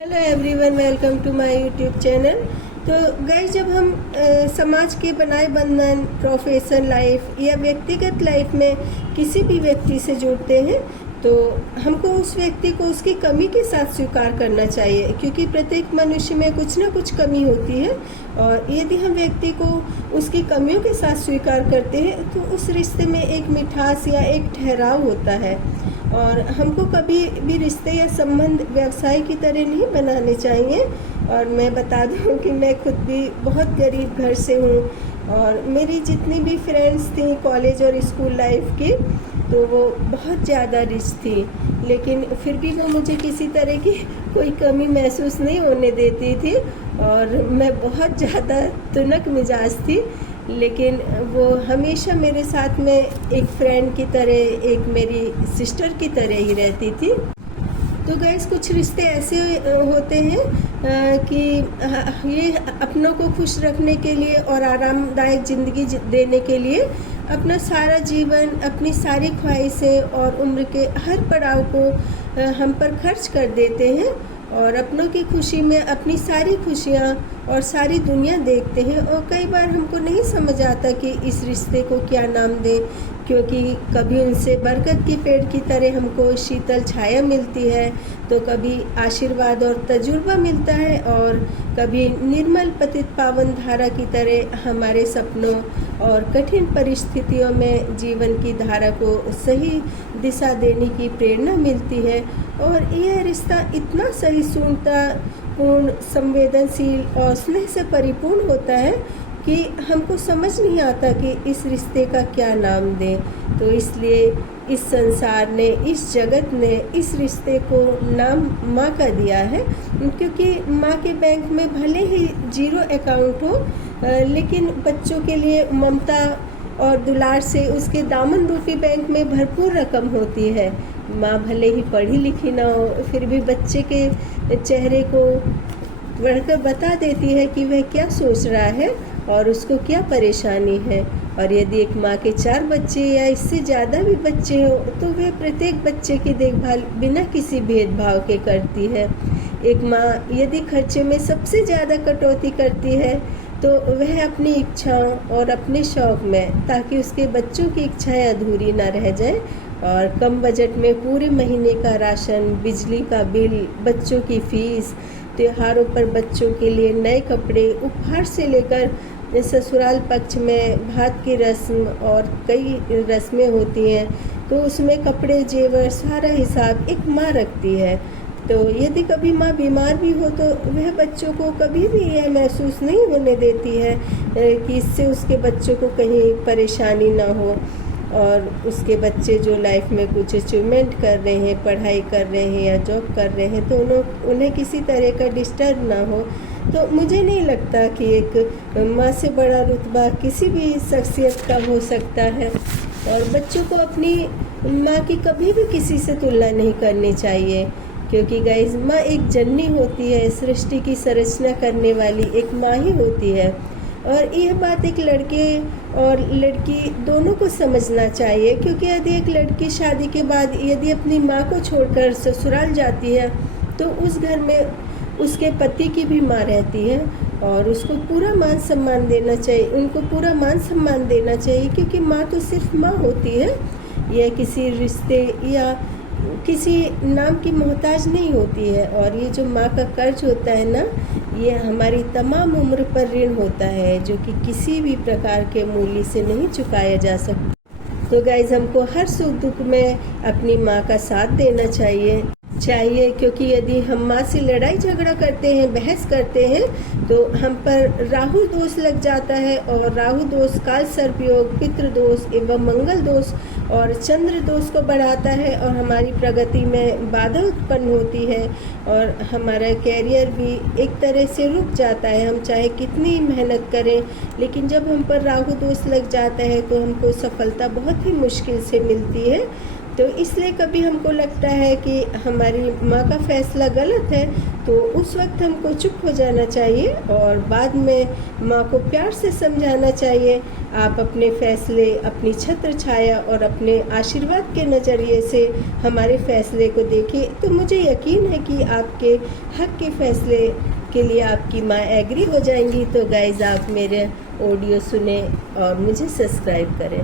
Hello everyone, welcome to my YouTube channel. तो guys, जब हम समाज के बनाए बंधन, प्रोफेशनल लाइफ या व्यक्तिगत लाइफ में किसी भी व्यक्ति से जुड़ते हैं तो हमको उस व्यक्ति को उसकी कमी के साथ स्वीकार करना चाहिए, क्योंकि प्रत्येक मनुष्य में कुछ ना कुछ कमी होती है। और यदि हम व्यक्ति को उसकी कमियों के साथ स्वीकार करते हैं तो उस रिश्ते में एक मिठास या एक ठहराव होता है। और हमको कभी भी रिश्ते या संबंध व्यवसाय की तरह नहीं बनाने चाहिए। और मैं बता दूं कि मैं खुद भी बहुत गरीब घर से हूँ और मेरी जितनी भी फ्रेंड्स थी कॉलेज और स्कूल लाइफ की, तो वो बहुत ज़्यादा रिच थी, लेकिन फिर भी वो मुझे किसी तरह की कोई कमी महसूस नहीं होने देती थी। और मैं बहुत ज़्यादा तुनक मिजाज थी, लेकिन वो हमेशा मेरे साथ में एक फ्रेंड की तरह, एक मेरी सिस्टर की तरह ही रहती थी। तो गैस, कुछ रिश्ते ऐसे होते हैं कि ये अपनों को खुश रखने के लिए और आरामदायक ज़िंदगी देने के लिए अपना सारा जीवन, अपनी सारी ख्वाहिशें और उम्र के हर पड़ाव को हम पर खर्च कर देते हैं और अपनों की खुशी में अपनी सारी खुशियाँ और सारी दुनिया देखते हैं। और कई बार हमको नहीं समझ आता कि इस रिश्ते को क्या नाम दें, क्योंकि कभी उनसे बरगद के पेड़ की तरह हमको शीतल छाया मिलती है, तो कभी आशीर्वाद और तजुर्बा मिलता है, और कभी निर्मल पतित पावन धारा की तरह हमारे सपनों और कठिन परिस्थितियों में जीवन की धारा को सही दिशा देने की प्रेरणा मिलती है। और यह रिश्ता इतना सहिष्णुता पूर्ण, संवेदनशील और स्नेह से परिपूर्ण होता है कि हमको समझ नहीं आता कि इस रिश्ते का क्या नाम दें। तो इसलिए इस संसार ने, इस जगत ने इस रिश्ते को नाम माँ का दिया है, क्योंकि माँ के बैंक में भले ही जीरो अकाउंट हो, लेकिन बच्चों के लिए ममता और दुलार से उसके दामन रूपी बैंक में भरपूर रकम होती है। माँ भले ही पढ़ी लिखी ना हो, फिर भी बच्चे के चेहरे को पढ़कर बता देती है कि वह क्या सोच रहा है और उसको क्या परेशानी है। और यदि एक माँ के 4 बच्चे या इससे ज़्यादा भी बच्चे हो तो वह प्रत्येक बच्चे की देखभाल बिना किसी भेदभाव के करती है। एक माँ यदि खर्चे में सबसे ज़्यादा कटौती करती है तो वह अपनी इच्छाओं और अपने शौक़ में, ताकि उसके बच्चों की इच्छाएं अधूरी ना रह जाए, और कम बजट में पूरे महीने का राशन, बिजली का बिल, बच्चों की फीस, त्योहारों पर बच्चों के लिए नए कपड़े, उपहार से लेकर ससुराल पक्ष में भात की रस्म और कई रस्में होती हैं, तो उसमें कपड़े, जेवर, सारा हिसाब एक माँ रखती है। तो यदि कभी माँ बीमार भी हो तो वह बच्चों को कभी भी यह महसूस नहीं होने देती है कि इससे उसके बच्चों को कहीं परेशानी ना हो, और उसके बच्चे जो लाइफ में कुछ अचीवमेंट कर रहे हैं, पढ़ाई कर रहे हैं या जॉब कर रहे हैं, तो उन्हें किसी तरह का डिस्टर्ब ना हो। तो मुझे नहीं लगता कि एक माँ से बड़ा रुतबा किसी भी शख्सियत का हो सकता है। और बच्चों को अपनी माँ की कभी भी किसी से तुलना नहीं करनी चाहिए, क्योंकि गाइस, माँ एक जननी होती है, सृष्टि की संरचना करने वाली एक माँ ही होती है। और यह बात एक लड़के और लड़की दोनों को समझना चाहिए, क्योंकि यदि एक लड़की शादी के बाद यदि अपनी माँ को छोड़कर ससुराल जाती है तो उस घर में उसके पति की भी माँ रहती है, और उसको पूरा मान सम्मान देना चाहिए, उनको पूरा मान सम्मान देना चाहिए, क्योंकि माँ तो सिर्फ माँ होती है। यह किसी रिश्ते या किसी नाम की मोहताज नहीं होती है। और ये जो माँ का कर्ज होता है ना, ये हमारी तमाम उम्र पर ऋण होता है, जो कि किसी भी प्रकार के मूल्य से नहीं चुकाया जा सकता। तो गाइज, हमको हर सुख दुख में अपनी माँ का साथ देना चाहिए, क्योंकि यदि हम माँ से लड़ाई झगड़ा करते हैं, बहस करते हैं, तो हम पर राहु दोष लग जाता है। और राहु दोष काल सर्पयोग, पितृ दोष एवं मंगल दोष और चंद्र दोष को बढ़ाता है, और हमारी प्रगति में बाधा उत्पन्न होती है, और हमारा कैरियर भी एक तरह से रुक जाता है। हम चाहे कितनी मेहनत करें, लेकिन जब हम पर राहु दोष लग जाता है तो हमको सफलता बहुत ही मुश्किल से मिलती है। तो इसलिए कभी हमको लगता है कि हमारी माँ का फैसला गलत है, तो उस वक्त हमको चुप हो जाना चाहिए और बाद में माँ को प्यार से समझाना चाहिए। आप अपने फैसले, अपनी छत्र छाया और अपने आशीर्वाद के नज़रिए से हमारे फैसले को देखें, तो मुझे यकीन है कि आपके हक के फैसले के लिए आपकी माँ एग्री हो जाएंगी। तो गाइज़, आप मेरे ऑडियो सुने और मुझे सब्सक्राइब करें।